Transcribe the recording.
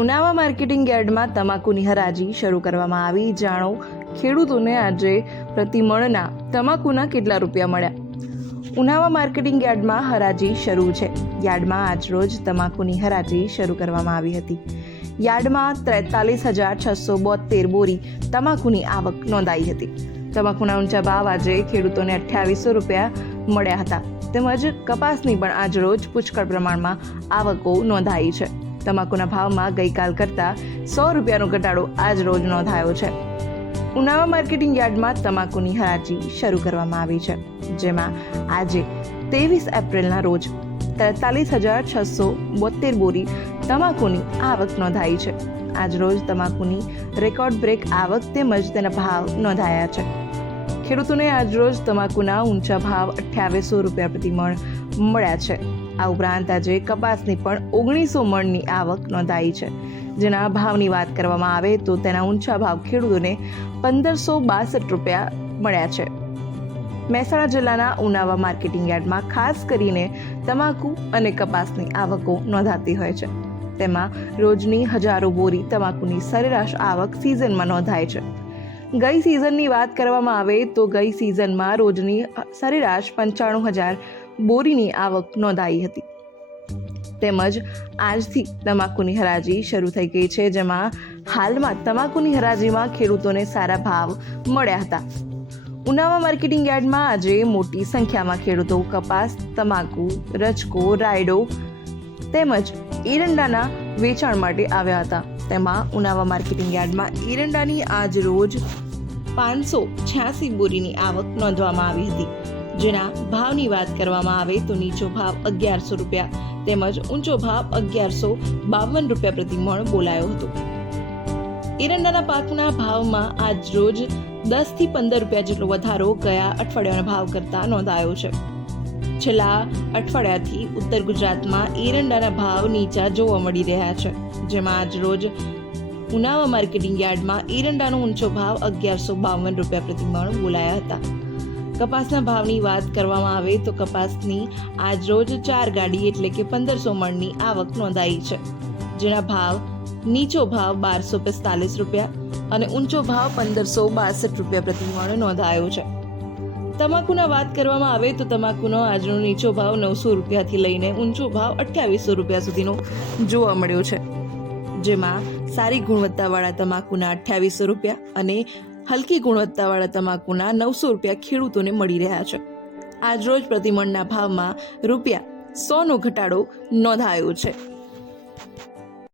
Unava marketing યાર્ડમાં તમાકુની હરાજી શરૂ કરવામાં આવી. જાણો ખેડૂતોને આજે પ્રતિમણના તમાકુના કેટલા રૂપિયા મળ્યા. ઉનાવા માર્કેટિંગ યાર્ડમાં હરાજી શરૂ છે. યાર્ડમાં આજરોજ તમાકુની હરાજી શરૂ કરવામાં આવી હતી. યાર્ડમાં 43,672 બોરી તમાકુની આવક નોંધાઈ હતી. તમાકુના ઊંચા ભાવ આજે ખેડૂતોને 2800 રૂપિયા મળ્યા હતા. તેમજ કપાસની પણ આજરોજ પુષ્કળ પ્રમાણમાં આવકો નોંધાઈ છે. તમાકુના ભાવમાં ગઈકાલ કરતાં 100 રૂપિયાનો ઘટાડો આજ રોજ નોંધાયો છે. ઉનાવા માર્કેટિંગ યાર્ડમાં તમાકુની હરાજી શરૂ કરવામાં આવી છે, જેમાં આજે 23 એપ્રિલના રોજ 43,672 બોરી તમાકુની આવક નોંધાઈ છે. આજ રોજ તમાકુની રેકોર્ડ બ્રેક આવક તેમજ તેના ભાવ નોંધાયા છે. ખેડૂતોને આજરોજ તમાકુના ઊંચા ભાવ 2800 રૂપિયા પ્રતિ મણ મળ્યા છે. આ ઉપરાંત આજે કપાસની પણ 1900 મણની આવક નોંધાઈ છે, જેના ભાવની વાત કરવામાં આવે તો તેના ઊંચા ભાવ ખેડૂતોને 1562 રૂપિયા મળ્યા છે. મહેસાણા જિલ્લાના ઉનાવા માર્કેટિંગ યાર્ડમાં ખાસ કરીને તમાકુ અને કપાસની આવકો નોંધાતી હોય છે. તેમાં રોજની હજારો બોરી તમાકુની સરેરાશ આવક સિઝનમાં નોંધાય છે. ગઈ સિઝનની વાત કરવામાં આવે તો ગઈ સિઝનમાં રોજની સરેરાશ 95,000 બોરીની આવક નોંધાઈ હતી. તેમજ આજથી તમાકુની હરાજી શરૂ થઈ ગઈ છે, જેમાં હાલમાં તમાકુની હરાજીમાં ખેડૂતોને સારા ભાવ મળ્યા હતા. ઉનાવા માર્કેટિંગ યાર્ડમાં આજે મોટી સંખ્યામાં ખેડૂતો કપાસ, તમાકુ, રચકો, રાયડો તેમજ એરંડાના વેચાણ માટે આવ્યા હતા. તેમાં ઉનાવા માર્કેટિંગ યાર્ડમાં એરંડાની આજ રોજ 586 બોરીની આવક નોંધવામાં આવી હતી. જેના ભાવની વાત કરવામાં આવે તો નીચો ભાવ 1100 રૂપિયા તેમજ ઊંચો ભાવ 1152 રૂપિયા પ્રતિ મણ બોલાયો હતો. એરંડાના પાકના ભાવમાં આજ રોજ 10 થી 15 રૂપિયા જેટલો વધારો ગયા અઠવાડિયાના ભાવ કરતાં નોંધાયો છે. છેલ્લા અઠવાડિયાથી ઉત્તર ગુજરાતમાં એરંડાના ભાવ નીચા જોવા મળી રહ્યા છે, જેમાં આજ રોજ ઉનાવા માર્કેટિંગ યાર્ડમાં એરંડાનો ઊંચો ભાવ 1152 રૂપિયા પ્રતિ મણ બોલાયા હતા. કપાસના ભાવની વાત કરવામાં આવે તો કપાસની આજ રોજ 4 ગાડી એટલે કે 1500 મણની આવક નોંધાઈ છે, જેના ભાવ નીચો ભાવ 1245 રૂપિયા અને ઊંચો ભાવ 1562 રૂપિયા પ્રતિ મણ નોંધાયો છે. તમાકુના વાત કરવામાં આવે તો તમાકુનો આજનો નીચો ભાવ 900 રૂપિયાથી લઈને ઊંચો ભાવ 2800 રૂપિયા સુધીનો જોવા મળ્યો છે, જેમાં સારી ગુણવત્તાવાળા તમાકુના 2800 રૂપિયા અને હલકી ગુણવત્તાવાળા તમાકુના 900 રૂપિયા ખેડૂતોને મળી રહ્યા છે. આજરોજ પ્રતિમણના ભાવમાં ₹100નો ઘટાડો નોંધાયો છે.